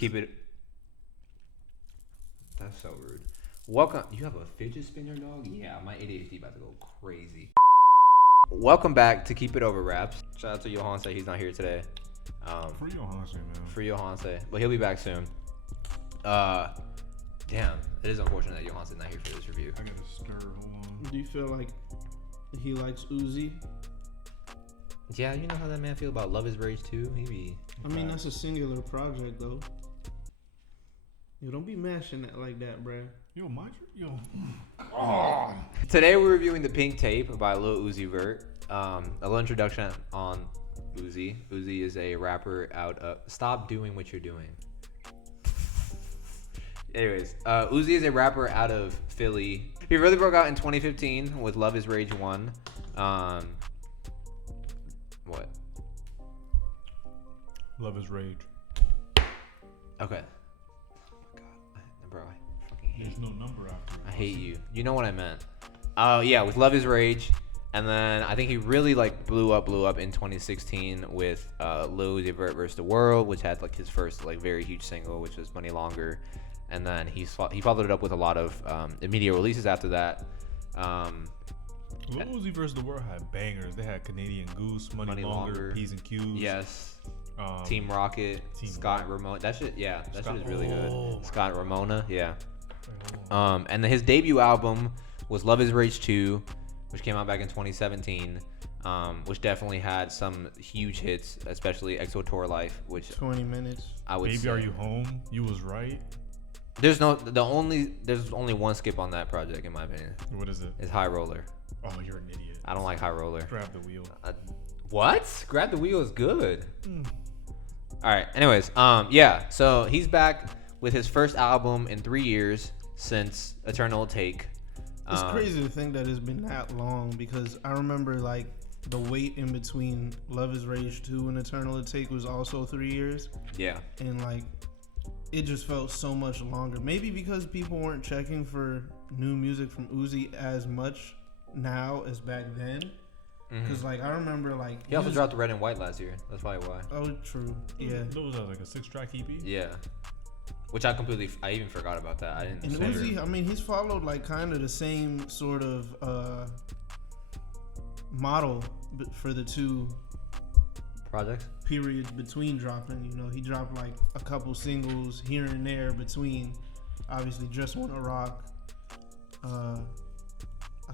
keep it. That's so rude. Welcome. You have a fidget spinner, dog? Yeah, my ADHD about to go crazy. Welcome back to Keep It Over Raps. Shout out to Johan. Say he's not here today. Free Johan, man. Free Johan, but he'll be back soon. Damn, it is unfortunate that Johan's not here for this review. I gotta stir. Hold on. Do you feel like he likes Uzi? Yeah, you know how that man feel about Love Is Rage too. I mean, that's a singular project though. Yo, don't be mashing that like that, bruh. Yo, yo. Oh. Today we're reviewing the Pink Tape by Lil Uzi Vert. A little introduction on Uzi. Uzi is a rapper out of... Stop doing what you're doing. Anyways, Uzi is a rapper out of Philly. He really broke out in 2015 with Love Is Rage 1. What? Love Is Rage. Okay. Oh my god. Bro, I fucking hate you. There's no number after it. I hate you. You know what I meant. Yeah, with Love Is Rage. And then I think he really like blew up in 2016 with Lil Uzi Vert vs. The World, which had like his first like very huge single, which was Money Longer. And then he followed it up with a lot of immediate releases after that. Lil Uzi vs. The World had bangers. They had Canadian Goose, Money Longer, P's and Q's. Yes. Team Rocket, Scott and Ramona. That shit, yeah, that shit is really good. Scott and Ramona, yeah. And then his debut album was Love Is Rage 2, which came out back in 2017, which definitely had some huge hits, especially EXO Tour Life, which 20 minutes. I would Baby, say. Are You Home? You Was Right. There's only one skip on that project in my opinion. What is it? It's High Roller. Oh, you're an idiot. I don't like High Roller. Grab the Wheel. What? Grab the Wheel is good. All right. Anyways, yeah. So he's back with his first album in 3 years since Eternal Take. It's crazy to think that it's been that long because I remember like the wait in between Love Is Rage 2 and Eternal Take was also 3 years. Yeah. And like it just felt so much longer. Maybe because people weren't checking for new music from Uzi as much now as back then. Because like I remember like he also dropped Red and White last year. That's probably why. Oh, true. Yeah. That was like a 6-track EP. Yeah. Which I even forgot about that. I didn't. And Uzi, I mean, he's followed like kind of the same sort of model for the two projects periods between dropping. You know, he dropped like a couple singles here and there between. Obviously, Just Wanna Rock. I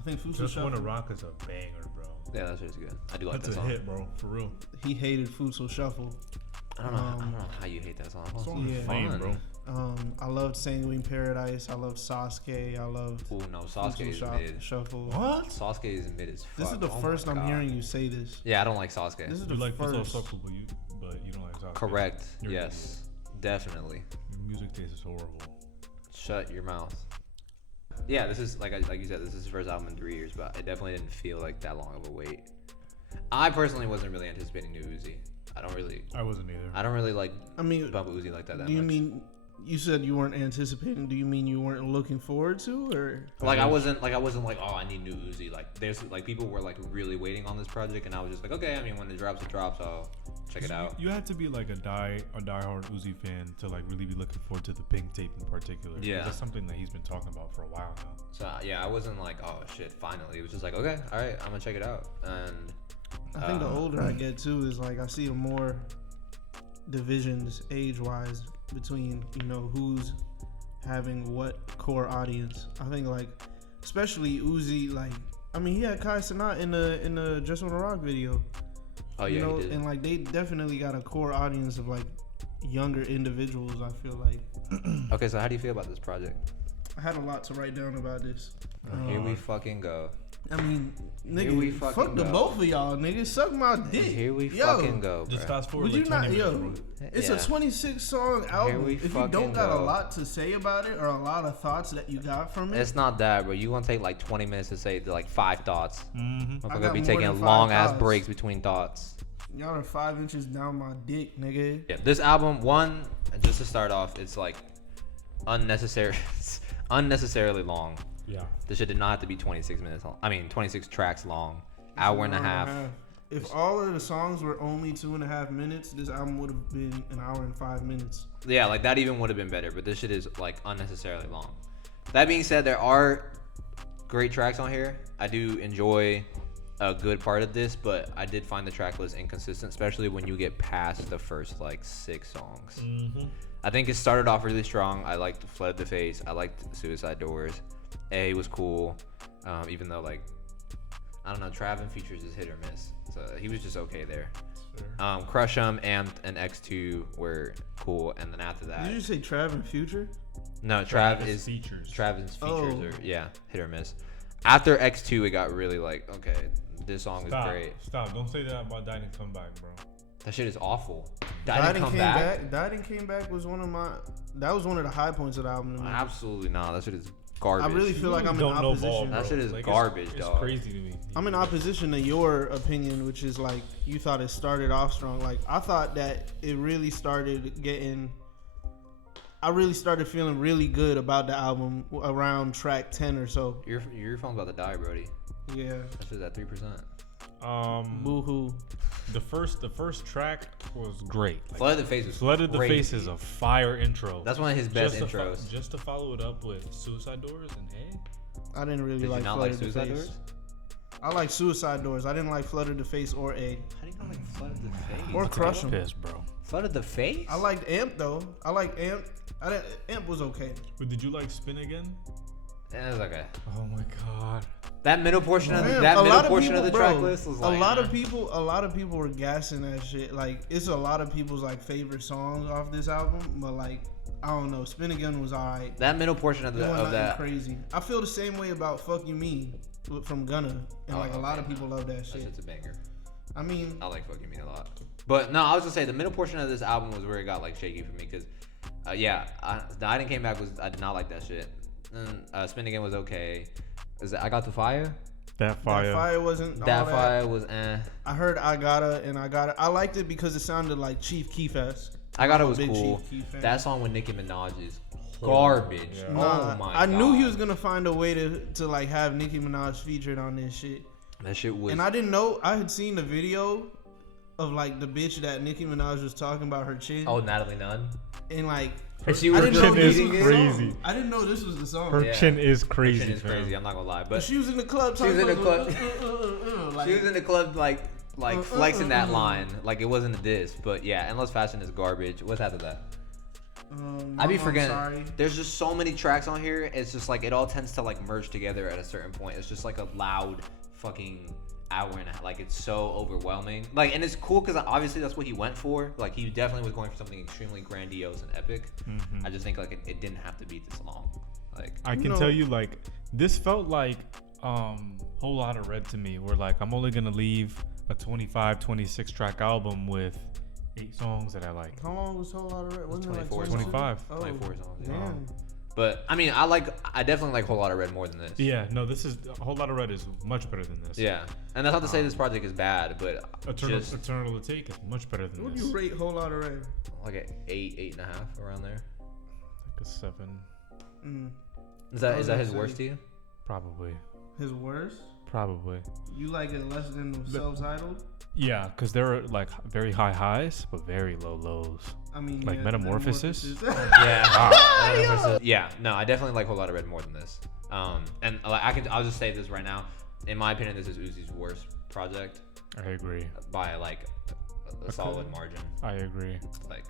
think Fuso Just Shuffle. Wanna Rock is a banger, bro. Yeah, that's really good. I do like that's that song. That's a hit, bro. For real. He hated Fuso Shuffle. I don't know how you hate that song. Yeah, fun, bro. I loved Sanguine Paradise. I loved Sasuke. I loved. Oh no, Sasuke is mid. Shuffle. What? Sasuke is mid as fuck. This is the first I'm hearing you say this. Yeah, I don't like Sasuke. This is you the like first. Fuso, but you don't like Sasuke. Correct. Yes, definitely. Your music taste is horrible. Shut your mouth. Yeah, this is like you said. This is his first album in 3 years, but it definitely didn't feel like that long of a wait. I personally wasn't really anticipating new Uzi. I wasn't either. I don't really like. I mean, bump Uzi like that. Do you mean you said you weren't anticipating? Do you mean you weren't looking forward to, or like I wasn't like oh I need new Uzi. Like there's like people were like really waiting on this project, and I was just like okay. I mean when it drops, I'll check it out. You have to be like a diehard Uzi fan to like really be looking forward to the Pink Tape in particular. Yeah, that's something that he's been talking about for a while now. So yeah, I wasn't like oh shit finally. It was just like okay, all right, I'm gonna check it out. And I think the older I get too is like I see more divisions age-wise between who's having what core audience. I think like especially Uzi, like I mean he had Kai Cenat in the Just Wanna Rock video. Oh yeah, he did. And like they definitely got a core audience of like younger individuals. I feel like. Okay, so how do you feel about this project? I had a lot to write down about this. Here we fucking go. I mean, nigga, fuck the both of y'all, nigga. Suck my dick. Here we fucking go, bro. Just fast forward. Would like you 20 not, minutes, It's a 26 song album. If you don't got go. a lot to say about it or a lot of thoughts that you got from it, It's not that, bro. You gonna take like 20 minutes to say like 5 thoughts. I'm I gonna got be more taking than 5 long ass thoughts. breaks between thoughts. Y'all are 5 inches down my dick, nigga. Yeah, this album, just to start off, it's like unnecessarily long. Yeah. This shit did not have to be 26 minutes long. I mean, 26 tracks long. Hour and a half. If all of the songs were only 2.5 minutes, this album would have been an hour and 5 minutes. Yeah, like that even would have been better. But this shit is like unnecessarily long. That being said, there are great tracks on here. I do enjoy a good part of this, but I did find the track list inconsistent, especially when you get past the first like 6 songs. I think it started off really strong. I liked Flood the Face. I liked Suicide Doors. A was cool, even though like I don't know, Travin features is hit or miss. So he was just okay there. Crush 'em and X2 were cool, and then after that. Did you say Trav and Future? No, Travin's features. Travin's features are hit or miss. After X2, it got really like, okay, this song is great. Stop! Don't say that about Died and Come Back, bro. That shit is awful. Died and Came Back. Died and Came Back was one of the high points of the album to me. Absolutely not. That shit is garbage. I really feel like I'm in opposition. That shit is like, garbage, it's dog. Crazy to me. I'm in opposition to your opinion, which is like you thought it started off strong. Like I thought that it really started getting. I really started feeling really good about the album around track 10 or so. Your phone's about to die, Brody. Yeah. That shit's at 3%. Boo-hoo. The first track was great. Like, Flooded the Face was Flooded the crazy. Face is a fire intro. That's one of his best intros. Just to follow it up with Suicide Doors and I didn't really Did like you not Flooded like the Suicide Face. Doors? I like Suicide Doors. I didn't like Flooded the Face or A. How do you not like Flooded the Face? Or Crush 'em. Piss, bro. Flooded the Face? I liked Amp though. I liked Amp. Amp was okay. But did you like Spin Again? Yeah, it was okay. Oh my god. That middle portion of the, track list was like a lot of people were gassing that shit. Like it's a lot of people's like favorite songs off this album, but like I don't know, Spin Again was alright. That middle portion of that crazy. I feel the same way about Fuck You Mean from Gunna, and like a lot of people love that shit. That shit's a banger. I mean, I like Fuck You Mean a lot, but no, I was gonna say the middle portion of this album was where it got like shaky for me because, I Came Back I did not like that shit. And Spin Again was okay. I Got the Fire. That fire wasn't. That fire was I heard I Gotta. I liked it because it sounded like Chief Keef-esque. I Gotta was Big cool. Chief Keef fan. That song with Nicki Minaj is garbage. Yeah. Oh my god. I knew he was gonna find a way to like have Nicki Minaj featured on this shit. That shit was. And I didn't know. I had seen the video of like the bitch that Nicki Minaj was talking about her chin. Oh, Natalie Nunn. And like. And she I was didn't know this is was the crazy. song. I didn't know this was the song. Her chin is crazy. Her chin is crazy. I'm not gonna lie, but she was in the club. She was in the club. Like, she was in the club like flexing that line like it wasn't a diss. But yeah, Endless Fashion is garbage. What's after that? I be forgetting. There's just so many tracks on here. It's just like it all tends to like merge together at a certain point. It's just like a loud fucking hour and a half. Like it's so overwhelming. Like, and it's cool because obviously that's what he went for. Like he definitely was going for something extremely grandiose and epic. Mm-hmm. I just think like it didn't have to be this long. Like I can tell you, like this felt like Whole Lotta Red to me. Where like I'm only gonna leave a 25, 26 track album with 8 songs that I like. How long was Whole Lotta Red? Wasn't it like 25. Oh, 24 songs. Damn. But I mean, I definitely like Whole Lotta Red more than this. Yeah, no, this is a Whole Lotta Red is much better than this. Yeah, and that's not to say this project is bad, but Eternal to Take is much better than What this. would you rate Whole Lotta Red? like an 8.5 around there. Like a 7, Is that his worst to you? probably. His worst? Probably. You like it less than self-titled? Yeah, because there are like very high highs, but very low lows. I mean, Like Metamorphosis? Yeah. Yeah. No, I definitely like Whole Lotta Red more than this. And like I'll just say this right now. In my opinion, this is Uzi's worst project I agree. by like a solid margin. I agree. Like,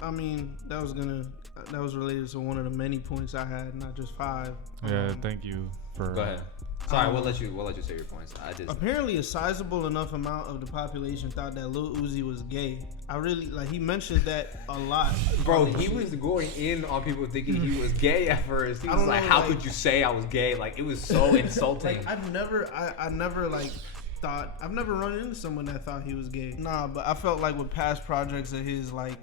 I mean, that was related to one of the many points I had, not just 5. Yeah, thank you for. go ahead. Sorry, we'll let you say your points. Apparently, a sizable enough amount of the population thought that Lil Uzi was gay. I really he mentioned that a lot. Bro, he was going in on people thinking he was gay at first. He was like, "How could you say I was gay?" Like, it was so insulting. Like, I've never run into someone that thought he was gay. Nah, but I felt like with past projects of his, like,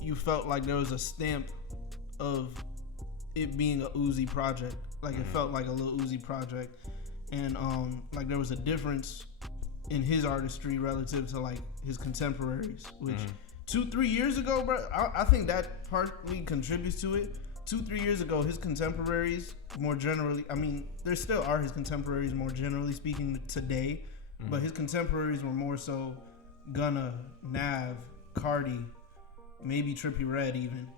you felt like there was a stamp of it being a Uzi project. Like, it felt like a Lil Uzi project. And, like, there was a difference in his artistry relative to, like, his contemporaries, which 2-3 years ago, bro, I think that partly contributes to it. 2-3 years ago, his contemporaries, more generally, I mean, there still are his contemporaries, more generally speaking, today, but his contemporaries were more so Gunna, Nav, Cardi, maybe Trippie Redd even.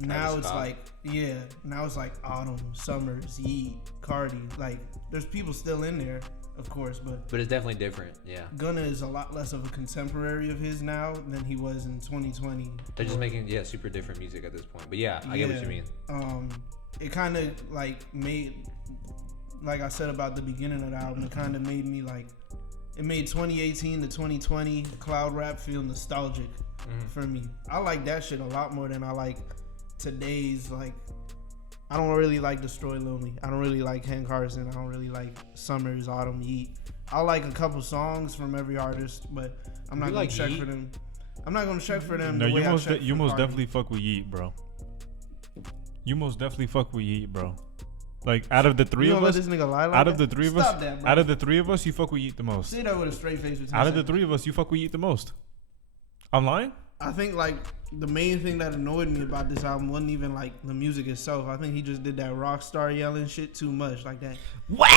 Now it's like Autumn, Summers, Yeet, Cardi. Like there's people still in there, of course, but it's definitely different. Yeah, Gunna is a lot less of a contemporary of his now than he was in 2020. They're just making super different music at this point. But yeah, I get what you mean. It kind of like made, like I said about the beginning of the album, it kind of made me like, it made 2018 to 2020 cloud rap feel nostalgic for me. I like that shit a lot more than I like today's, like, I don't really like Destroy Lonely. I don't really like Hank Carson. I don't really like Summers, Autumn, Yeet. I like a couple songs from every artist, but I'm not going to check for them. I'm not going to check for them. No, you most definitely fuck with Yeet, bro. You most definitely fuck with Yeet, bro. Like out of the three of us, this nigga lie like out of that? the three of Stop us, that, bro. out of the three of us, you fuck with Yeet the most. Say that with a straight face. Out of the three of us, you fuck with Yeet the most. I'm lying? I think like the main thing that annoyed me about this album wasn't even like the music itself. I think he just did that rock star yelling shit too much, like that. What?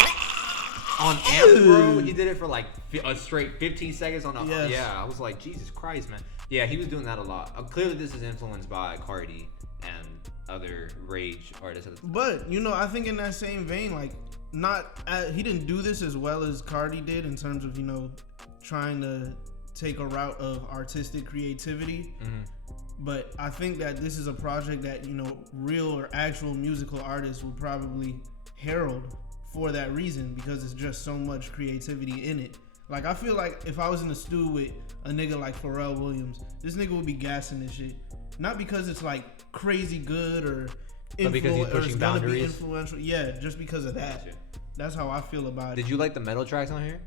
On amps, bro, he did it for like a straight 15 seconds on a. Yes. Yeah, I was like, Jesus Christ, man. Yeah, he was doing that a lot. Clearly, this is influenced by Cardi and other rage artists. But I think in that same vein, like, he didn't do this as well as Cardi did in terms of trying to take a route of artistic creativity. But I think that this is a project that real or actual musical artists will probably herald for that reason, because it's just so much creativity in it. Like, I feel like if I was in the stew with a nigga like Pharrell Williams, this nigga would be gassing this shit. Not because it's like crazy good or because he's pushing boundaries. Be influential. Yeah, just because of that. That's how I feel about it. Did you like the metal tracks on here?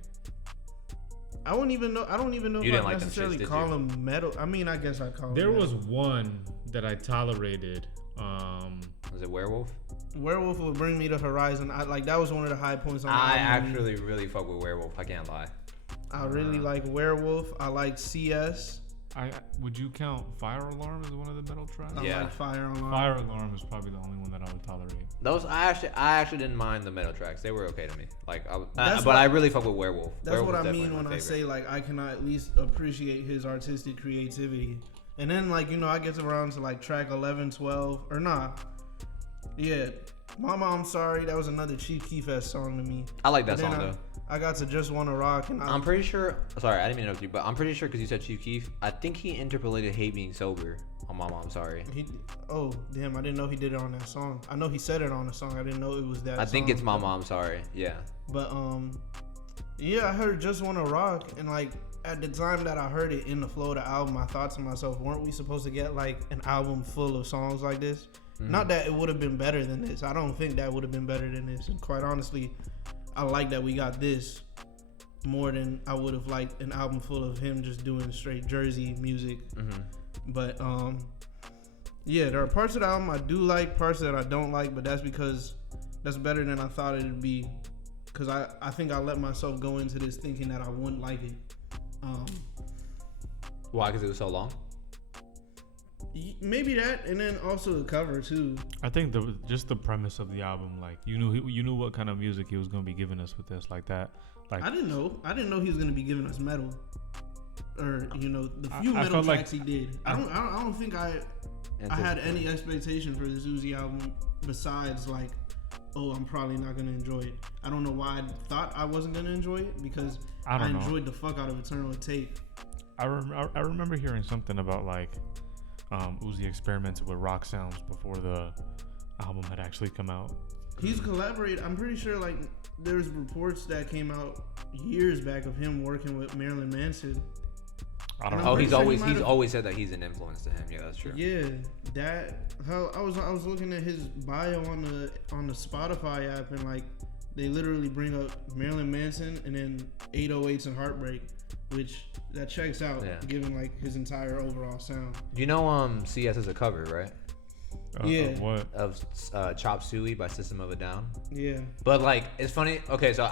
I don't even know You if didn't I like them necessarily shits, call them metal. I mean, I guess I call them There metal. was one that I tolerated. Was it Werewolf? Werewolf would bring me to Horizon. That was one of the high points on the I album. actually really fuck with Werewolf. I can't lie. I really like Werewolf. I like CS. Would you count Fire Alarm as one of the metal tracks? I like Fire Alarm. Fire Alarm is probably the only one that I would tolerate. Those I actually didn't mind the metal tracks. They were okay to me. Like, I really fuck with Werewolf. That's Werewolf what I mean when I say like I cannot at least appreciate his artistic creativity. And then I get around to like track 11, 12, or nah. Yeah, Mama, I'm Sorry. That was another Chief Keef-esque song to me. I like that song though. I got to Just Wanna Rock, and I'm pretty sure. Sorry, I didn't mean to interrupt you, but I'm pretty sure because you said Chief Keef. I think he interpolated "Hate Being Sober" on "Mama, I'm Sorry." Oh damn! I didn't know he did it on that song. I know he said it on the song. I didn't know it was that. I think it's "Mama, I'm Sorry." Yeah. But yeah, I heard "Just Wanna Rock," and like at the time that I heard it in the flow of the album, I thought to myself, weren't we supposed to get like an album full of songs like this? Not that it would have been better than this. I don't think that would have been better than this. And quite honestly, I like that we got this more than I would have liked an album full of him just doing straight Jersey music. But yeah, there are parts of the album I do like, parts that I don't like, but that's because that's better than I thought it'd be. Because I think I let myself go into this thinking that I wouldn't like it. Why? Because it was so long? Maybe that, and then also the cover too. I think just the premise of the album, like you knew what kind of music he was gonna be giving us with this, like that. Like I didn't know he was gonna be giving us metal, or the few metal tracks he did. I don't think I had any expectation for this Uzi album besides like, oh, I'm probably not gonna enjoy it. I don't know why I thought I wasn't gonna enjoy it, because I enjoyed the fuck out of Eternal Take. I remember hearing something about like Uzi experimented with rock sounds before the album had actually come out. He's collaborated. I'm pretty sure like there's reports that came out years back of him working with Marilyn Manson. I don't know. know. He's always said that he's an influence to him. Yeah, that's true. Yeah, I was looking at his bio on the Spotify app, and like they literally bring up Marilyn Manson and then 808s and Heartbreak, which that checks out given like his entire overall sound. You know, CS is a cover, right? Of what? Of Chop Suey by System of a Down. Yeah. But like, it's funny. Okay, so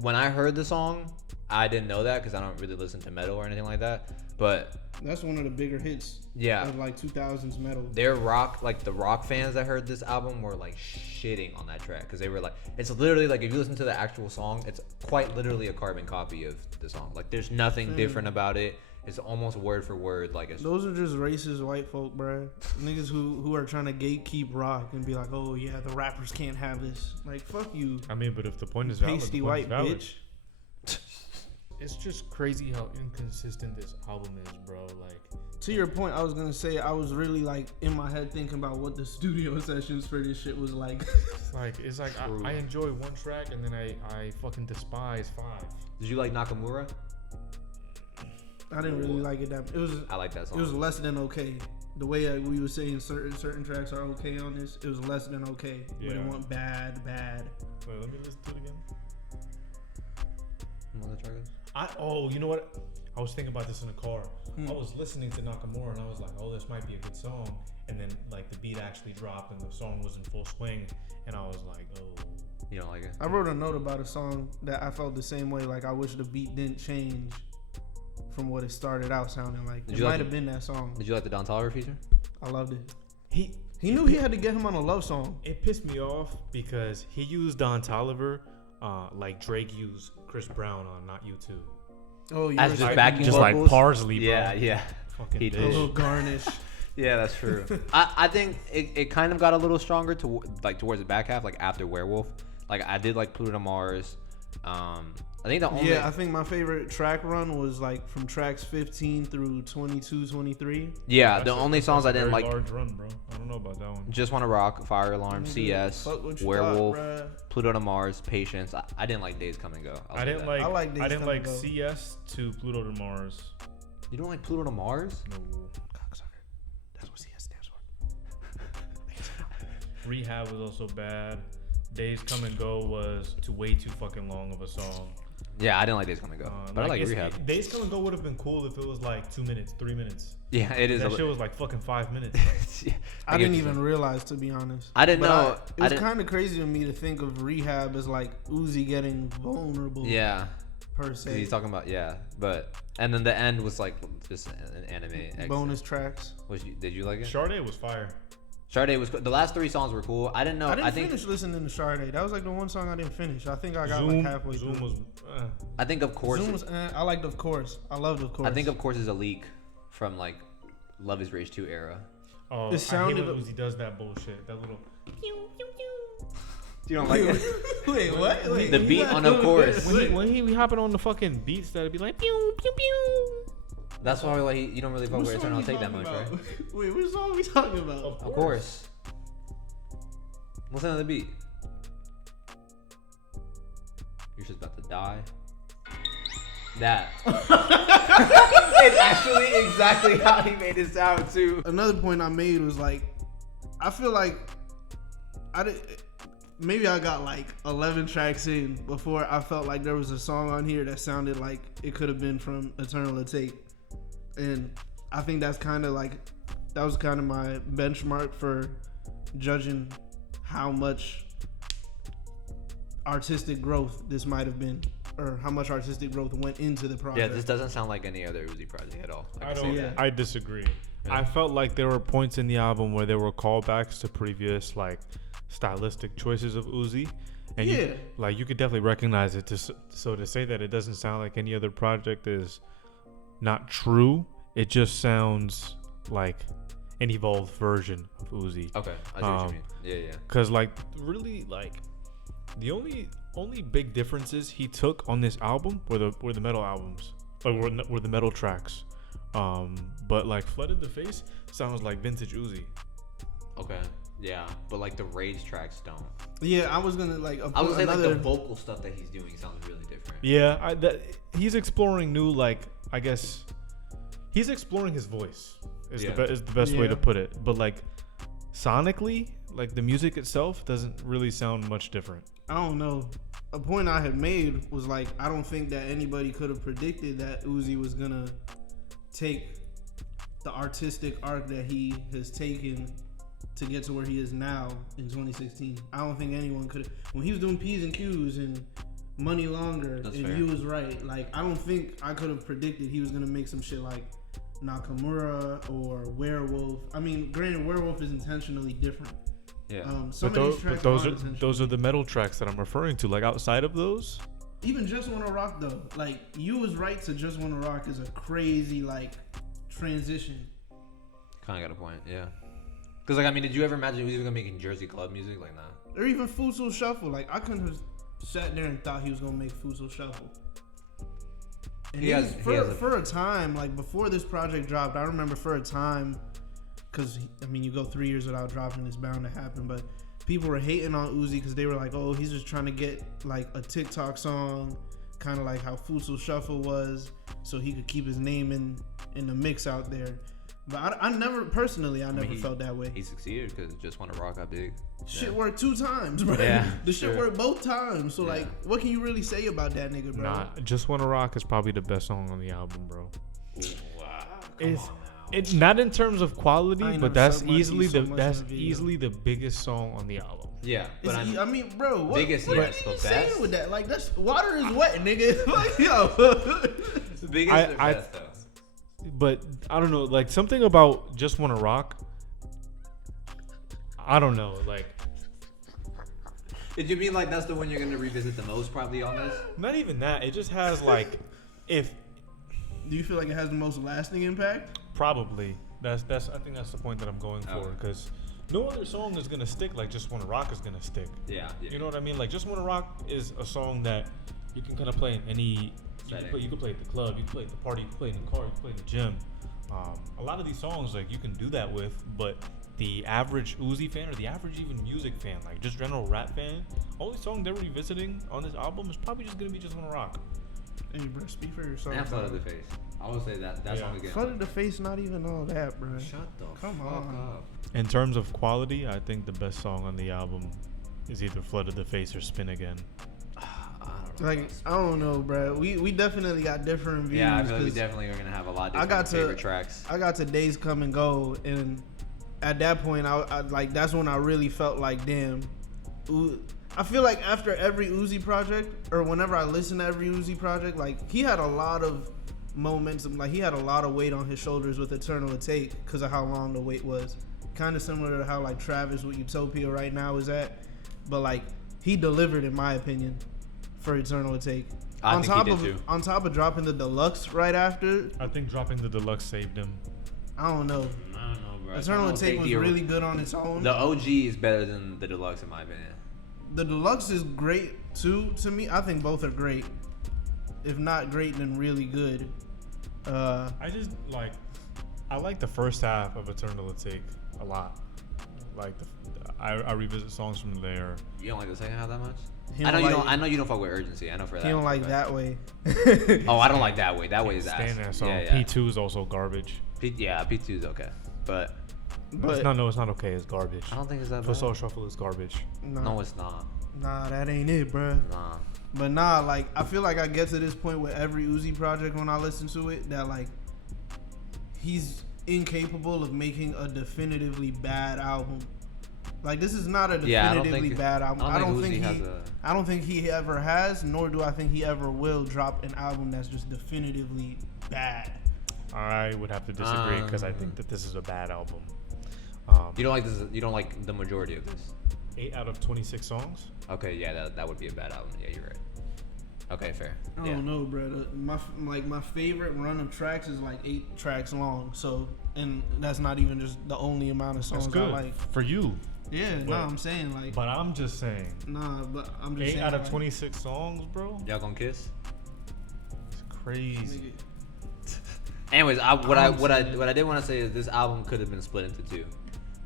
when I heard the song, I didn't know that because I don't really listen to metal or anything like that. But that's one of the bigger hits. Yeah. Of like 2000s metal. Their rock, like the rock fans that heard this album were like shitting on that track because they were like, it's literally like if you listen to the actual song, it's quite literally a carbon copy of the song. Like there's nothing different about it. It's almost word for word. Like it's, those are just racist white folk, bruh. Niggas who are trying to gatekeep rock and be like, oh yeah, the rappers can't have this. Like fuck you. I mean, but if the point is valid, Pasty the point white is valid. bitch. It's just crazy how inconsistent this album is, bro. Like, to your point, I was gonna say I was really like in my head thinking about what the studio sessions for this shit was like. it's like I enjoy one track and then I fucking despise 5. Did you like Nakamura? I didn't really like it that. It was. I like that song. It was less than okay. The way we were saying certain tracks are okay on this, it was less than okay. Yeah. But it wasn't bad. Wait, let me listen to it again. Track You know what? I was thinking about this in the car. I was listening to Nakamura and I was like, oh, this might be a good song. And then like the beat actually dropped and the song was in full swing. And I was like, oh. You don't like it? I wrote a note about a song that I felt the same way. Like I wish the beat didn't change from what it started out sounding like. It might have been that song. Did you like the Don Toliver feature? I loved it. He knew he had to get him on a love song. It pissed me off because he used Don Toliver like Drake used Chris Brown on Not You Too. Oh, you as just backing just vocals? like parsley, bro. Yeah. Fucking He A did. little garnish. Yeah, that's true. I think it kind of got a little stronger towards the back half, like after Werewolf. Like I did like Pluto to Mars. I think the only I think my favorite track run was like from tracks 15 through 22, 23. Yeah, That's the only songs I didn't like. Large run, bro. I don't know about that one. Just Wanna Rock, Fire Alarm, CS, Fuck what you Werewolf, thought, Pluto to Mars, Patience. I didn't like Days Come and Go. I didn't like. I like Days I didn't Come and like Go. CS to Pluto to Mars. You don't like Pluto to Mars? No. Cocksucker. That's what CS stands for. Rehab was also bad. Days Come and Go was way too fucking long of a song. Yeah, I didn't like Days Come and Go, but I like Rehab. Days Come and Go would have been cool if it was like 2 minutes, 3 minutes. Yeah, it is. That shit was like fucking 5 minutes. Yeah, I didn't even realize, to be honest. I didn't But know. It was kind of crazy to me to think of Rehab as like Uzi getting vulnerable. Yeah, Per se. he's talking about and then the end was like just an anime exit. Bonus tracks. Did you like it? Sade was fire. Sade was the last 3 songs were cool. I didn't know. I didn't think finish listening to Sade. That was like the one song I didn't finish. I think I got Zoom, like halfway Zoom through. was. I think Of Course. Zoom was. I liked Of Course. I loved Of Course. I think Of Course is a leak from like Love Is Rage 2 era. Oh, It sounded- I hate when Uzi does that bullshit. That little. You don't like it? Wait, what? Wait, The beat on Of Course. When he be hopping on the fucking beats, that'd be like pew pew pew. That's why like you don't really fuck What with song Eternal we Take that talking much, about? right? Wait, what song are we talking about? Of course. Listen to the beat. You're just about to die. That. It's actually exactly how he made it sound too. Another point I made was like, I feel like maybe I got like 11 tracks in before I felt like there was a song on here that sounded like it could have been from Eternal Take. And I think that's kind of like, that was kind of my benchmark for judging how much artistic growth this might have been, or how much artistic growth went into the project. Yeah, this doesn't sound like any other Uzi project at all. I can say don't. that. I disagree. Yeah. I felt like there were points in the album where there were callbacks to previous like stylistic choices of Uzi, and you could definitely recognize it. So to say that it doesn't sound like any other project is not true. It just sounds like an evolved version of Uzi. Okay, I see what you mean. Yeah. Cause like really like the only big differences he took on this album were the metal albums, like were the metal tracks. But like Flooded the Face sounds like vintage Uzi. Okay. Yeah, but like the Rage tracks don't. Yeah, I was gonna like. I would say like the vocal stuff that he's doing sounds really different. Yeah, he's exploring new, like, I guess he's exploring his voice is the best way to put it. But like sonically, like the music itself doesn't really sound much different. I don't know. A point I had made was like, I don't think that anybody could have predicted that Uzi was gonna take the artistic arc that he has taken to get to where he is now in 2016. I don't think anyone could. When he was doing P's and Q's and Money Longer, That's if fair. you was right, like I don't think I could have predicted he was gonna make some shit like Nakamura or Werewolf. I mean, granted, Werewolf is intentionally different. Yeah. Some But of these tracks those intentional. those are the metal tracks that I'm referring to. Like outside of those, Even Just Wanna Rock though, like you was right to Just Wanna Rock is a crazy like transition. Kind of got a point. Yeah. Because like I mean, did you ever imagine he was gonna making Jersey club music? Like nah. Or even Futsal Shuffle. Like I couldn't have sat there and thought he was gonna make Futsal Shuffle. And for a time, like before this project dropped, I remember for a time, because I mean, you go 3 years without dropping, it's bound to happen. But people were hating on Uzi because they were like, "Oh, he's just trying to get like a TikTok song, kind of like how Futsal Shuffle was, so he could keep his name in the mix out there." But I never personally, I never felt that way. He succeeded because Just Wanna Rock got big. Shit worked 2 times, bro. Yeah, the shit worked both times. So like, what can you really say about that nigga, bro? nah, Just Wanna Rock is probably the best song on the album, bro. Wow. It's not in terms of quality, but that's easily the easily the biggest song on the album. Yeah, but I mean, bro, what biggest, are yes, you but saying best? with that? Like, that's water is wet, nigga. Like, yo. the biggest or best though. But I don't know, like something about Just Wanna Rock. I don't know, like Did you mean like that's the one you're gonna revisit the most probably on this? not even that. It just has like, if Do you feel like it has the most lasting impact? probably that's I think that's the point that I'm going for, Okay. because no other song is gonna stick like Just Wanna Rock is gonna stick. Yeah. You know what I mean? Like Just Wanna Rock is a song that you can kind of play in any. You can play at the club, you can play at the party, you can play in the car, you can play in the gym. A lot of these songs, like you can do that with, but the average Uzi fan or the average even music fan, like just general rap fan, only song they're revisiting on this album is probably just gonna be Just Wanna Rock. Hey, bro, speak for yourself. And Flood of the Face. I would say that song again. Flood of the Face, not even all that, bro. Shut the Come fuck on. up. In terms of quality, I think the best song on the album is either Flood of the Face or Spin Again. Like, I don't know, bro. We definitely got different views. Yeah, I feel like we definitely are gonna have a lot of different favorite tracks. I got to Days Come and Go, and at that point, I like that's when I really felt like, damn. I feel like after every Uzi project, or whenever I listen to every Uzi project, like he had a lot of momentum, like he had a lot of weight on his shoulders with Eternal to Take because of how long the wait was. Kind of similar to how like Travis with Utopia right now is at, but like he delivered in my opinion for Eternal to Take. I think he did too. On top of dropping the deluxe right after, I think dropping the deluxe saved him. I don't know. I don't know, bro. Eternal to Take was really good on its own. The OG is better than the deluxe in my opinion. The deluxe is great too to me. I think both are great. If not great, then really good. I just like, I like the first half of Eternal to Take a lot. Like I revisit songs from there. You don't like the second half that much? He I know don't you like- don't. I know you don't fuck with Urgency. I know for that. He don't like but- that way. Oh, I don't like that way. That way is ass. Stand that song. Yeah, yeah. P2 is also garbage. P2 is okay, but But It's not okay. It's garbage. I don't think it's that For bad. Soul Shuffle is garbage. No, it's not. nah, that ain't it, bruh. Nah. But nah, like I feel like I get to this point with every Uzi project when I listen to it that like he's incapable of making a definitively bad album. Like this is not a definitively bad album. I don't think he ever has, nor do I think he ever will drop an album that's just definitively bad. I would have to disagree because I think that this is a bad album. You don't like this. You don't like the majority of this. 8 out of 26 songs. Okay, yeah, that would be a bad album. Yeah, you're right. Okay, fair. I don't know, bro. My favorite run of tracks is like 8 tracks long. So, and that's not even just the only amount of songs That's good I like. for you. Yeah, But- no, I'm saying like, But I'm just saying, nah, but I'm just 8 saying out of like, 26 songs, bro. Y'all gonna kiss? It's crazy. nigga, Anyways, what I did want to say is this album could have been split into 2.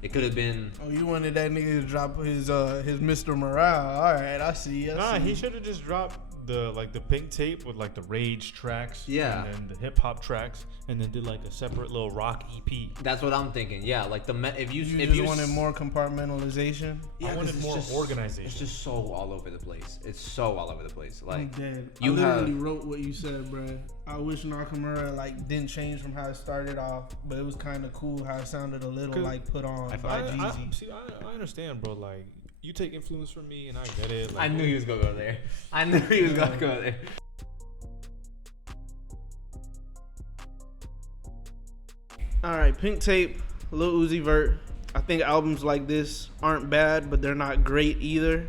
It could have been. Oh, you wanted that nigga to drop his Mr. Morale? All right, I see. Nah, he should have just dropped the pink tape with like the rage tracks, Yeah. and then the hip hop tracks, and then did like a separate little rock EP. That's what I'm thinking. Yeah, like if you wanted more compartmentalization. Yeah, I wanted 'cause more organization. It's just so all over the place. It's so all over the place. Like I'm dead. You I literally have wrote what you said, bro. I wish Nakamura like didn't change from how it started off, but it was kind of cool how it sounded a little like put on by Jeezy. I understand, bro. Like, you take influence from me, and I get it. Like, I knew he was gonna go there. I knew he was gonna go there. All right, Pink Tape, Lil Uzi Vert. I think albums like this aren't bad, but they're not great either.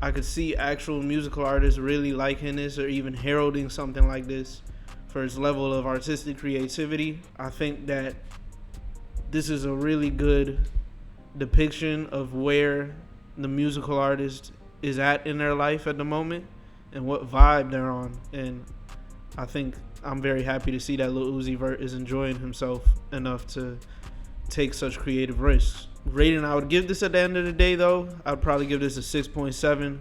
I could see actual musical artists really liking this or even heralding something like this for its level of artistic creativity. I think that this is a really good depiction of where the musical artist is at in their life at the moment and what vibe they're on. And I think I'm very happy to see that Lil Uzi Vert is enjoying himself enough to take such creative risks. Rating I would give this at the end of the day, though, I'd probably give this a 6.7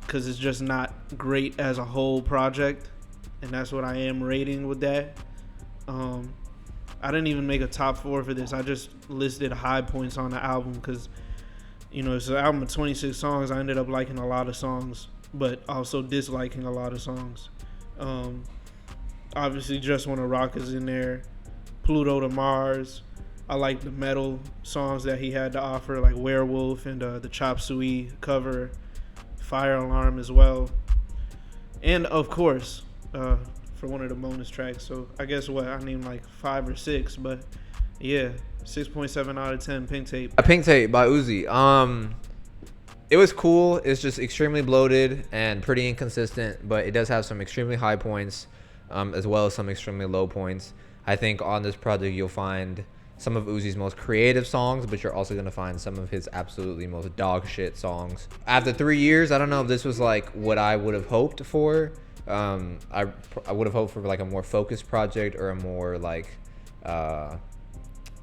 because it's just not great as a whole project, and that's what I am rating with that. I didn't even make a top 4 for this. I just listed high points on the album because, you know, it's an album of 26 songs. I ended up liking a lot of songs, but also disliking a lot of songs. Obviously, Just Wanna Rock is in there. Pluto to Mars. I like the metal songs that he had to offer, like Werewolf and the Chop Suey cover, Fire Alarm as well. And, of course, for one of the bonus tracks. So, I guess I named like 5 or 6, but yeah, 6.7 out of 10, Pink Tape. A Pink Tape by Uzi. It was cool. It's just extremely bloated and pretty inconsistent, but it does have some extremely high points, as well as some extremely low points. I think on this project you'll find some of Uzi's most creative songs, but you're also going to find some of his absolutely most dog shit songs. After 3 years, I don't know if this was like what I would have hoped for. I would have hoped for like a more focused project or a more like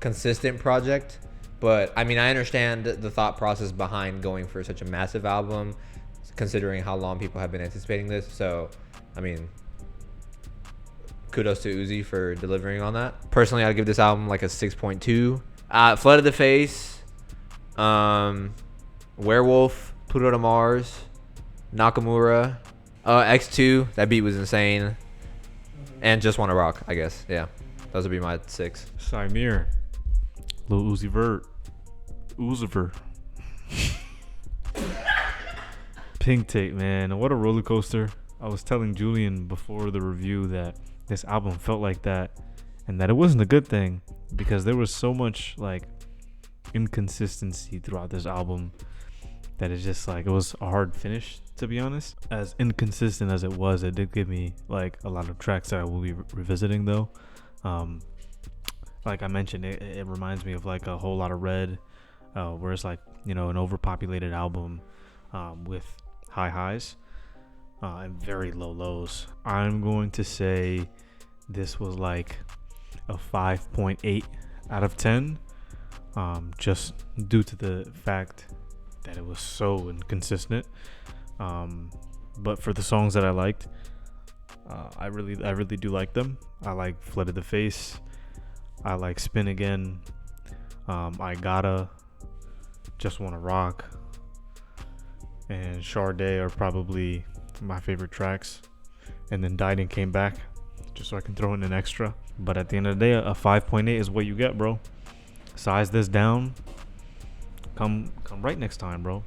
consistent project. But I mean, I understand the thought process behind going for such a massive album, considering how long people have been anticipating this. So, I mean, kudos to Uzi for delivering on that. Personally, I'd give this album like a 6.2. Flood of the Face, Werewolf, Pluto to Mars, Nakamura, X2, that beat was insane, and Just Wanna Rock, I guess. Yeah, those would be my 6. Samir, Lil Uzi Vert, Uziver. Pink Tape, man, what a roller coaster. I was telling Julian before the review that this album felt like that, and that it wasn't a good thing because there was so much like inconsistency throughout this album that it's just like it was a hard finish, to be honest. As inconsistent as it was, it did give me like a lot of tracks that I will be revisiting though. Like I mentioned, it reminds me of like a whole lot of Red, where it's like, you know, an overpopulated album with high highs and very low lows. I'm going to say this was like a 5.8 out of 10, just due to the fact that it was so inconsistent. But for the songs that I liked, I really do like them. I like Flood of the Face. I like Spin Again. I Gotta, Just Wanna Rock, and Sade are probably my favorite tracks. And then Died and Came Back, just so I can throw in an extra. But at the end of the day, a 5.8 is what you get, bro. Size this down. Come right next time, bro.